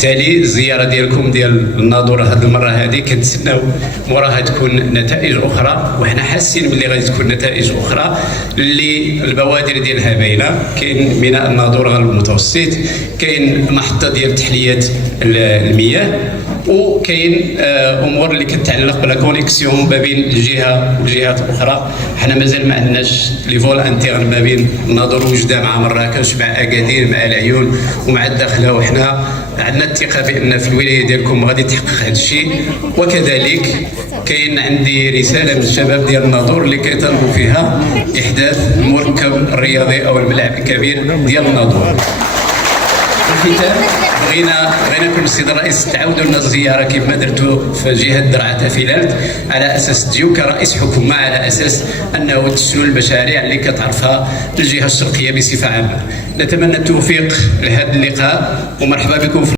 بالتالي الزياره ديالكم ديال الناظور هذه المره هذه كنتسناو موراها تكون نتائج اخرى، وحنا حاسين باللي غادي تكون نتائج اخرى اللي البوادر ديالها باينه. كاين ميناء الناظور المتوسط، كاين محطه ديال تحليه المياه، وكاين امور اللي كتعلق بلا كونيكسيون ما بين الجهه والجهات الاخرى. حنا مازال ما عندناش لي فول انتيرن ما بين الناظور وجده مع مراكش مع اكادير مع العيون ومع الداخله، وحنا عندنا الثقه بان في الولايه ديالكم غادي تحقق هذا الشيء. وكذلك كاين عندي رساله من الشباب ديال الناظور اللي كيطالبوا فيها احداث المركب الرياضي او الملعب الكبير ديال الناظور. في الختام بغينا كل السيد الرئيس تعاودوا لنا الزياره كما درتوا في جهه درعا فيلالت، على اساس تجيو كرئيس حكومه، على اساس انه تسنوا المشاريع اللي كتعرفها الجهه الشرقيه بصفه عامه. نتمنى التوفيق لهذا اللقاء ومرحبا بكم.